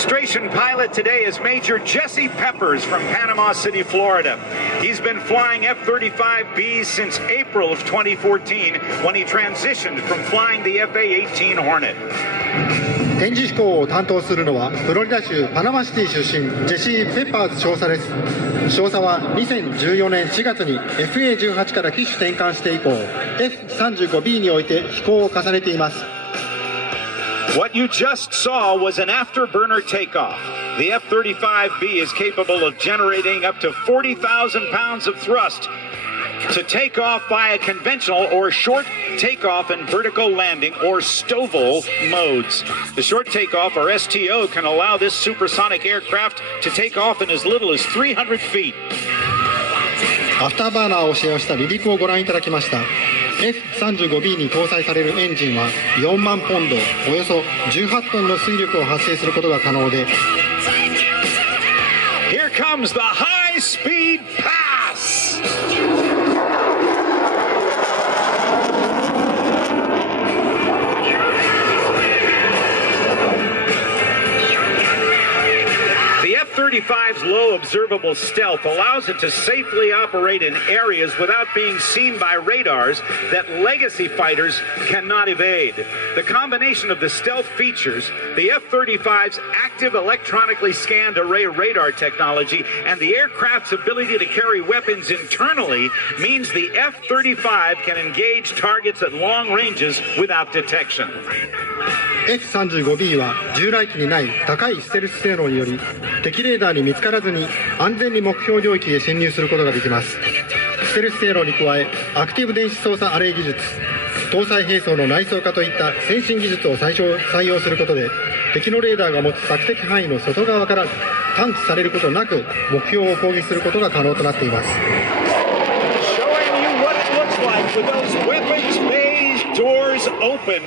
demonstration pilot today is Major Jesse Peppers from Panama City, Florida. He's been flying F-35Bs since April of 2014 when he transitioned from flying the FA-18 Hornet. 展示飛行を担当するのはフロリダ州パナマシティ出身ジェシー・ペッパーズ少佐です。少佐は2014年4月に FA18 から機種転換して以降 F-35B において飛行を重ねています。What you just saw was an afterburner takeoff. The F-35B is capable of generating up to 40,000 pounds of thrust to take off via conventional or short takeoff and vertical landing or STOVL modes. The short takeoff or STO can allow this supersonic aircraft to take off in as little as 300 feet. アフターバーナーを使用した離陸をご覧いただきました。F-35B に搭載されるエンジンは4万ポンド、およそ18トンの推力を発生することが可能で、 Here comes the high-speed pass! The F-35's low observable stealth allows it to safely operate in areas without being seen by radars that legacy fighters cannot evade. The combination of the stealth features, the F-35's active electronically scanned array radar technology, and the aircraft's ability to carry weapons internally means the F-35 can engage targets at long ranges without detection. F-35B は従来機にない高いステルス性能により敵レーダーに見つからずに安全に目標領域へ侵入することができます。ステルス性能に加えアクティブ電子操作アレイ技術、搭載兵装の内装化といった先進技術を採用することで敵のレーダーが持つ索敵範囲の外側から探知されることなく目標を攻撃することが可能となっています。 Showing you what it looks like with those weapons bays doors open.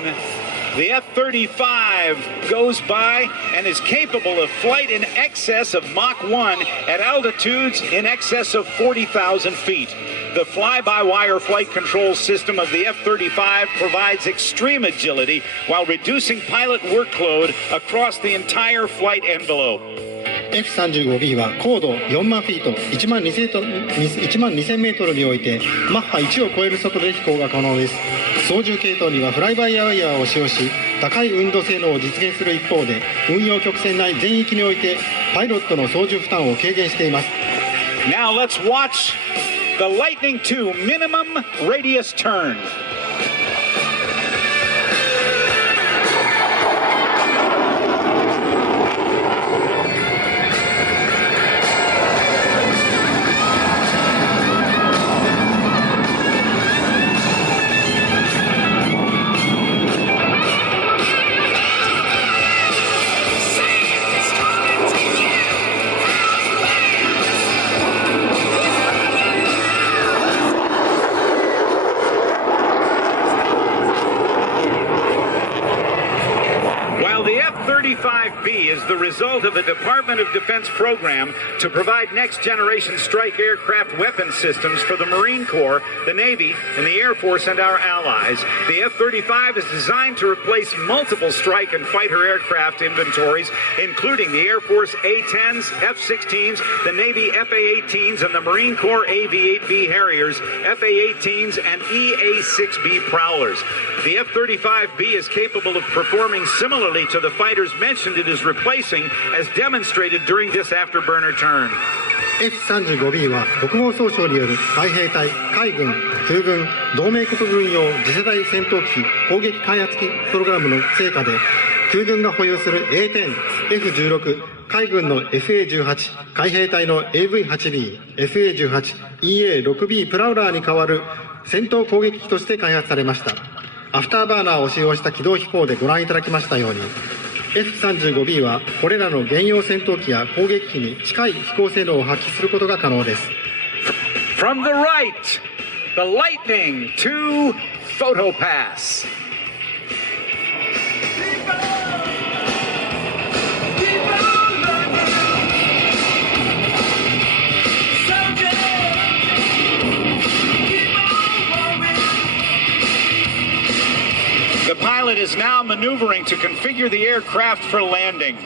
The F-35 goes by and is capable of flight in excess of Mach 1 at altitudes in excess of 40,000 feet. The fly-by-wire flight control system of the F-35 provides extreme agility while reducing pilot workload across the entire flight envelope. F-35B は高度4万フィート1万2000メートルにおいてマッハ1を超える速度で飛行が可能です。操縦系統にはフライバイワイヤーを使用し高い運動性能を実現する一方で運用曲線内全域においてパイロットの操縦負担を軽減しています。 Now let's watch the Lightning II minimum radius turn. F-35B is the result of a Department of Defense program to provide next-generation strike aircraft weapon systems for the Marine Corps, the Navy, and the Air Force and our allies. The F-35 is designed to replace multiple strike and fighter aircraft inventories, including the Air Force A-10s, F-16s, the Navy FA-18s, and the Marine Corps AV-8B Harriers, FA-18s, and EA-6B Prowlers. The F-35B is capable of performing similarly to the fighters mentioned it is replacing, as demonstrated during this afterburner turn. F-35B は国防総省による海兵隊、海軍、空軍、同盟国軍用次世代戦闘機攻撃開発機プログラムの成果で空軍が保有する A-10、F-16、海軍の FA-18、海兵隊の AV-8B、FA-18、EA-6B プラウラーに代わる戦闘攻撃機として開発されました。アフターバーナーを使用した軌道飛行でご覧いただきましたように、F-35B はこれらの現用戦闘機や攻撃機に近い飛行性能を発揮することが可能です。From the right, the Lightning II photo pass. The pilot is now maneuvering to configure the aircraft for landing.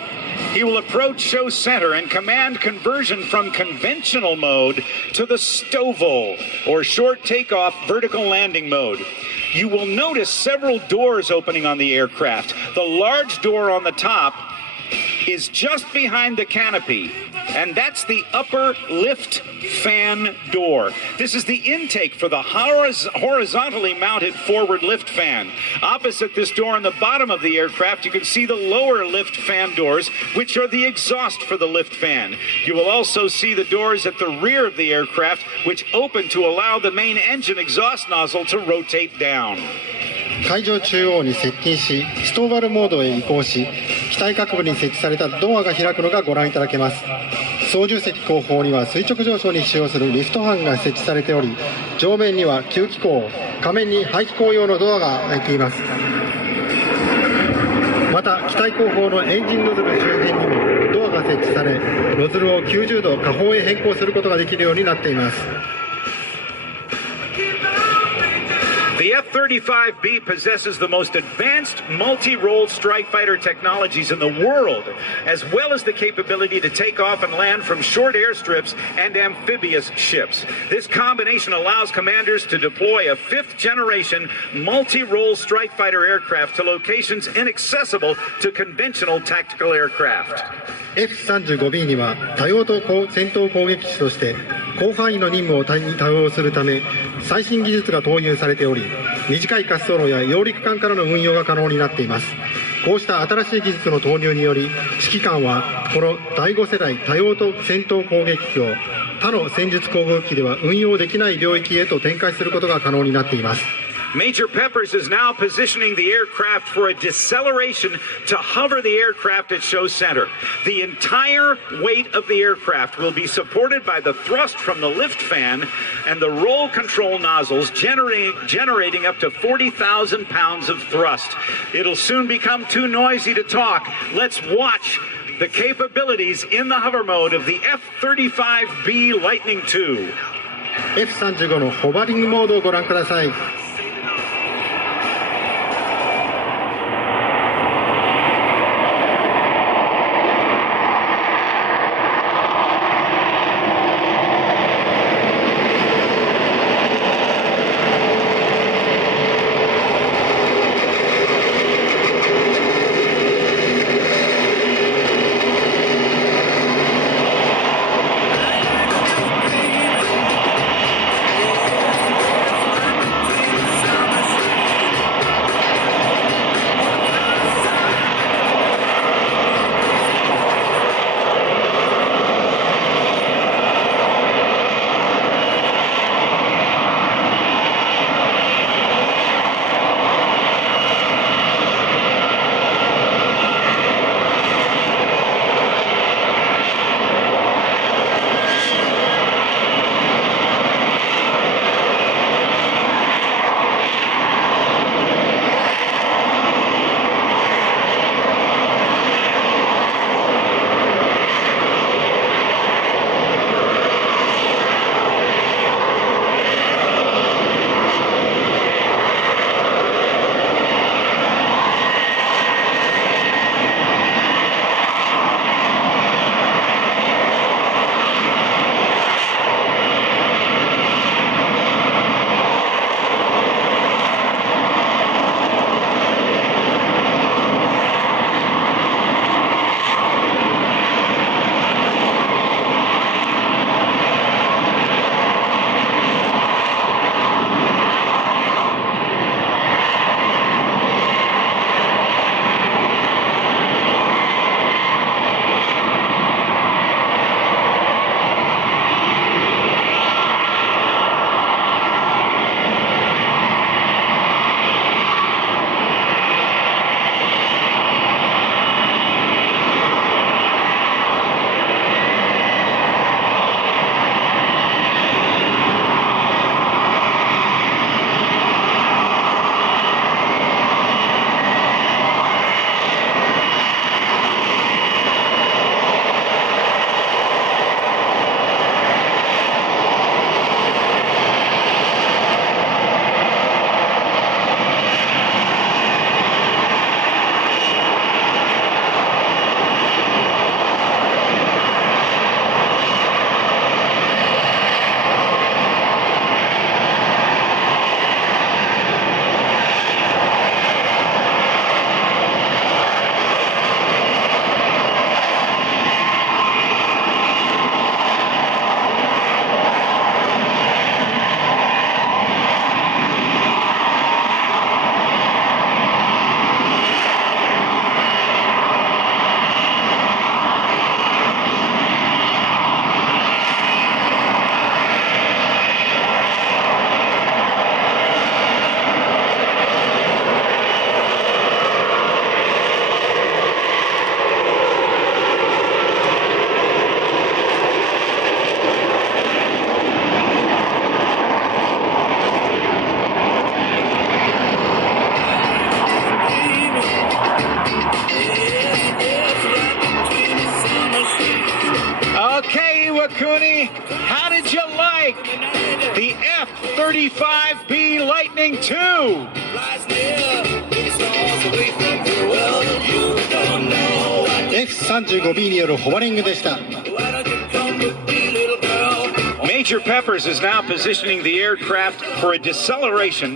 He will approach show center and command conversion from conventional mode to the STOVL, or short takeoff vertical landing mode. You will notice several doors opening on the aircraft. The large door on the top is just behind the canopy, and that's the upper lift fan door. This is the intake for the horizontally mounted forward lift fan. Opposite this door on the bottom of the aircraft, you can see the lower lift fan doors, which are the exhaust for the lift fan. You will also see the doors at the rear of the aircraft, which open to allow the main engine exhaust nozzle to rotate down. 会場中央に接近し、ストーバルモードへ移行し、機体各部に設置されたドアが開くのがご覧いただけます。操縦席後方には垂直上昇に使用するリフト班が設置されており、上面には吸気口、下面に排気口用のドアが開いています。また、機体後方のエンジンノズル周辺にもドアが設置され、ノズルを90度下方へ変更することができるようになっています。The F-35B possesses the most advanced multi-role strike fighter technologies in the world, as well as the capability to take off and land from short airstrips and amphibious ships. This combination allows commanders to deploy a fifth-generation multi-role strike fighter aircraft to locations inaccessible to conventional tactical aircraft. F-35B には多用途戦闘攻撃機として広範囲の任務を多用するため最新技術が投入されており、短い滑走路や揚陸艦からの運用が可能になっています。こうした新しい技術の投入により、指揮官はこの第5世代多用途戦闘攻撃機を他の戦術航空機では運用できない領域へと展開することが可能になっています。Major Peppers is now positioning the aircraft for a deceleration to hover the aircraft at show center. The entire weight of the aircraft will be supported by the thrust from the lift fan and the roll control nozzles, generating up to 40,000 pounds of thrust. It'll soon become too noisy to talk. Let's watch the capabilities in the hover mode of the F-35B Lightning II. F-35 のホバリングモードをご覧ください。Hey, Wakuni, how did you like the F-35B Lightning II? F-35B によるホバリングでした。Major Peppers is now positioning the aircraft for a deceleration.